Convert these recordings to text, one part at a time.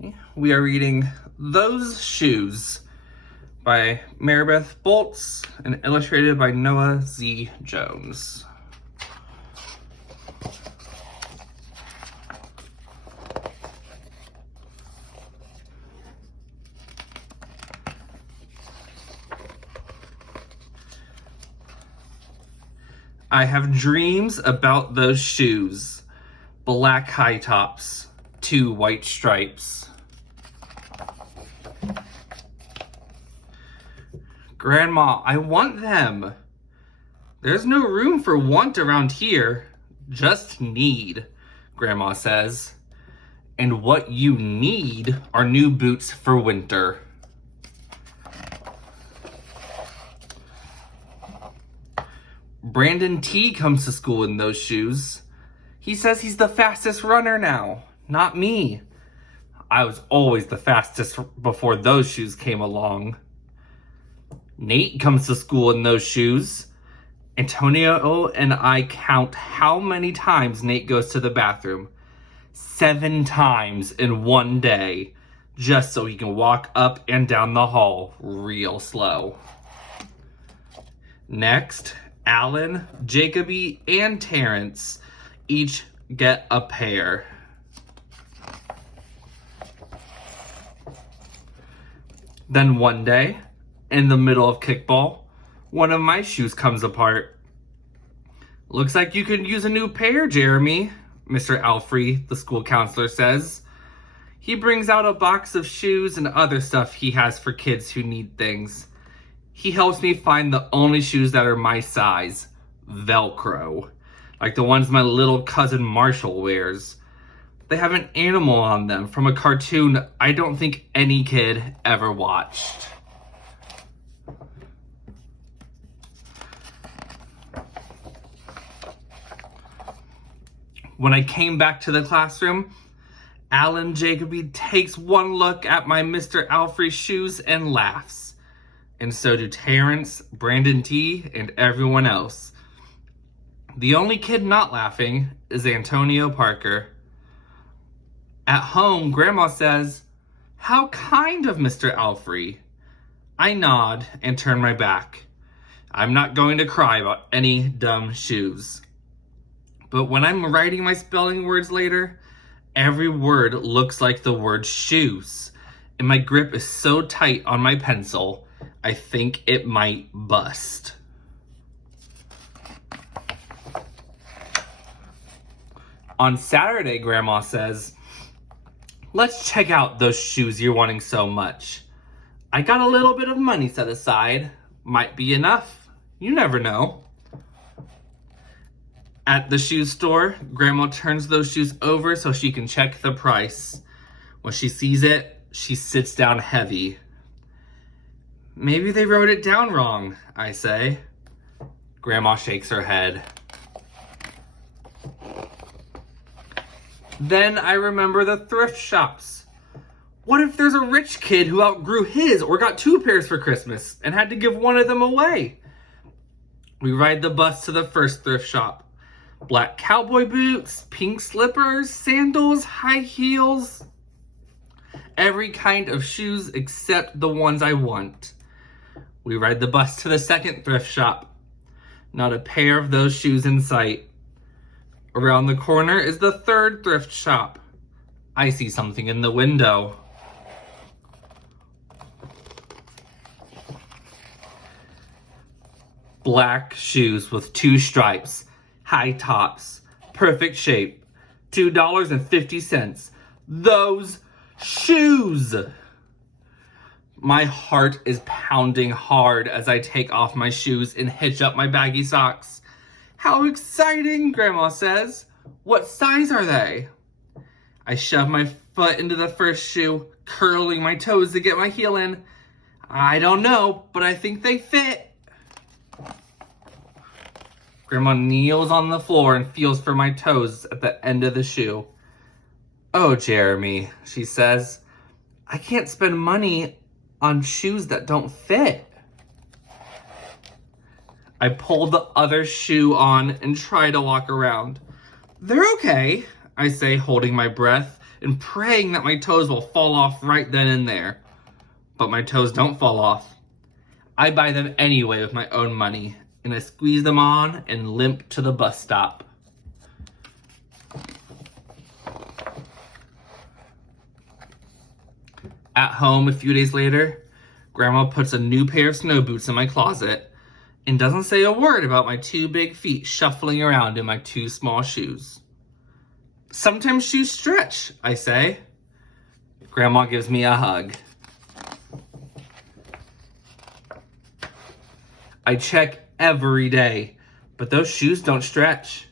We are reading Those Shoes by Maribeth Boltz and illustrated by Noah Z. Jones. I have dreams about those shoes. Black high tops, 2 white stripes. Grandma, I want them. There's no room for want around here, just need, Grandma says. And what you need are new boots for winter. Brandon T comes to school in those shoes. He says he's the fastest runner now, not me. I was always the fastest before those shoes came along. Nate comes to school in those shoes. Antonio and I count how many times Nate goes to the bathroom. 7 times in one day, just so he can walk up and down the hall real slow. Next, Alan, Jacoby, and Terrence each get a pair. Then one day, in the middle of kickball, one of my shoes comes apart. Looks like you could use a new pair, Jeremy, Mr. Alfrey, the school counselor, says. He brings out a box of shoes and other stuff he has for kids who need things. He helps me find the only shoes that are my size, Velcro, like the ones my little cousin Marshall wears. They have an animal on them from a cartoon I don't think any kid ever watched. When I came back to the classroom, Alan Jacoby takes one look at my Mr. Alfrey shoes and laughs. And so do Terrence, Brandon T, and everyone else. The only kid not laughing is Antonio Parker. At home, Grandma says, "How kind of Mr. Alfrey." I nod and turn my back. I'm not going to cry about any dumb shoes. But when I'm writing my spelling words later, every word looks like the word shoes. And my grip is so tight on my pencil, I think it might bust. On Saturday, Grandma says, "Let's check out those shoes you're wanting so much. I got a little bit of money set aside. Might be enough. You never know." At the shoe store, Grandma turns those shoes over so she can check the price. When she sees it, she sits down heavy. "Maybe they wrote it down wrong," I say. Grandma shakes her head. Then I remember the thrift shops. What if there's a rich kid who outgrew his or got 2 pairs for Christmas and had to give one of them away? We ride the bus to the first thrift shop. Black cowboy boots, pink slippers, sandals, high heels. Every kind of shoes except the ones I want. We ride the bus to the second thrift shop. Not a pair of those shoes in sight. Around the corner is the third thrift shop. I see something in the window. Black shoes with 2 stripes, high tops, perfect shape, $2.50. Those shoes! My heart is pounding hard as I take off my shoes and hitch up my baggy socks. "How exciting," Grandma says. "What size are they?" I shove my foot into the first shoe, curling my toes to get my heel in. "I don't know, but I think they fit." Grandma kneels on the floor and feels for my toes at the end of the shoe. "Oh, Jeremy," she says, "I can't spend money on shoes that don't fit." I pull the other shoe on and try to walk around. "They're okay," I say, holding my breath and praying that my toes will fall off right then and there. But my toes don't fall off. I buy them anyway with my own money, and I squeeze them on and limp to the bus stop. At home a few days later, Grandma puts a new pair of snow boots in my closet and doesn't say a word about my 2 big feet shuffling around in my 2 small shoes. Sometimes shoes stretch, I say. Grandma gives me a hug. I check every day, but those shoes don't stretch.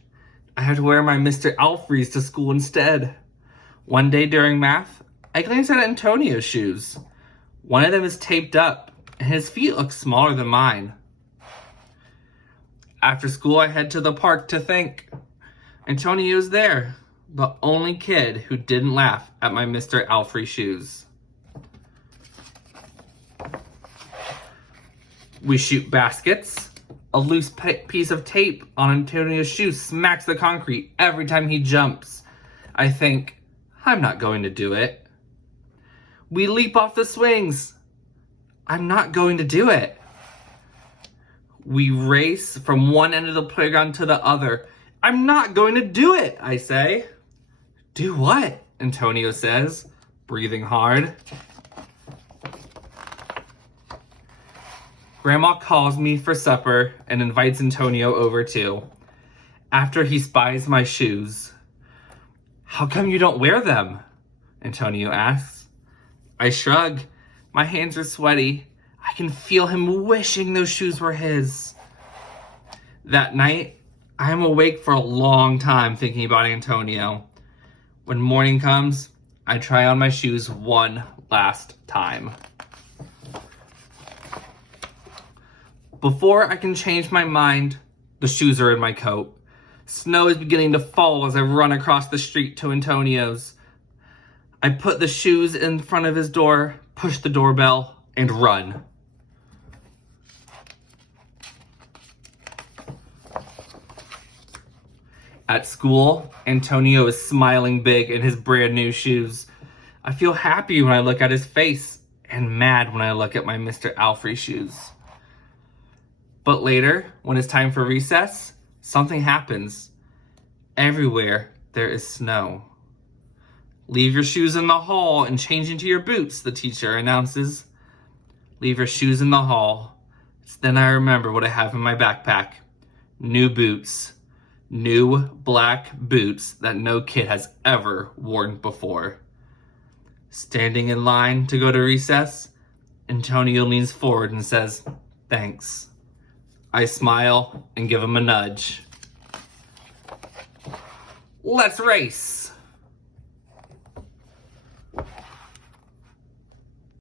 I have to wear my Mr. Alfrey's to school instead. One day during math, I glanced at Antonio's shoes. One of them is taped up, and his feet look smaller than mine. After school, I head to the park to think. Antonio's there, the only kid who didn't laugh at my Mr. Alfrey shoes. We shoot baskets. A loose piece of tape on Antonio's shoe smacks the concrete every time he jumps. I think, I'm not going to do it. We leap off the swings. I'm not going to do it. We race from one end of the playground to the other. I'm not going to do it, I say. Do what? Antonio says, breathing hard. Grandma calls me for supper and invites Antonio over too. After he spies my shoes. How come you don't wear them? Antonio asks. I shrug. My hands are sweaty. I can feel him wishing those shoes were his. That night, I am awake for a long time thinking about Antonio. When morning comes, I try on my shoes one last time. Before I can change my mind, the shoes are in my coat. Snow is beginning to fall as I run across the street to Antonio's. I put the shoes in front of his door, push the doorbell, and run. At school, Antonio is smiling big in his brand new shoes. I feel happy when I look at his face and mad when I look at my Mr. Alfrey shoes. But later, when it's time for recess, something happens. Everywhere there is snow. Leave your shoes in the hall and change into your boots, the teacher announces. Leave your shoes in the hall. Then I remember what I have in my backpack. New boots. New black boots that no kid has ever worn before. Standing in line to go to recess, Antonio leans forward and says, "Thanks." I smile and give him a nudge. Let's race.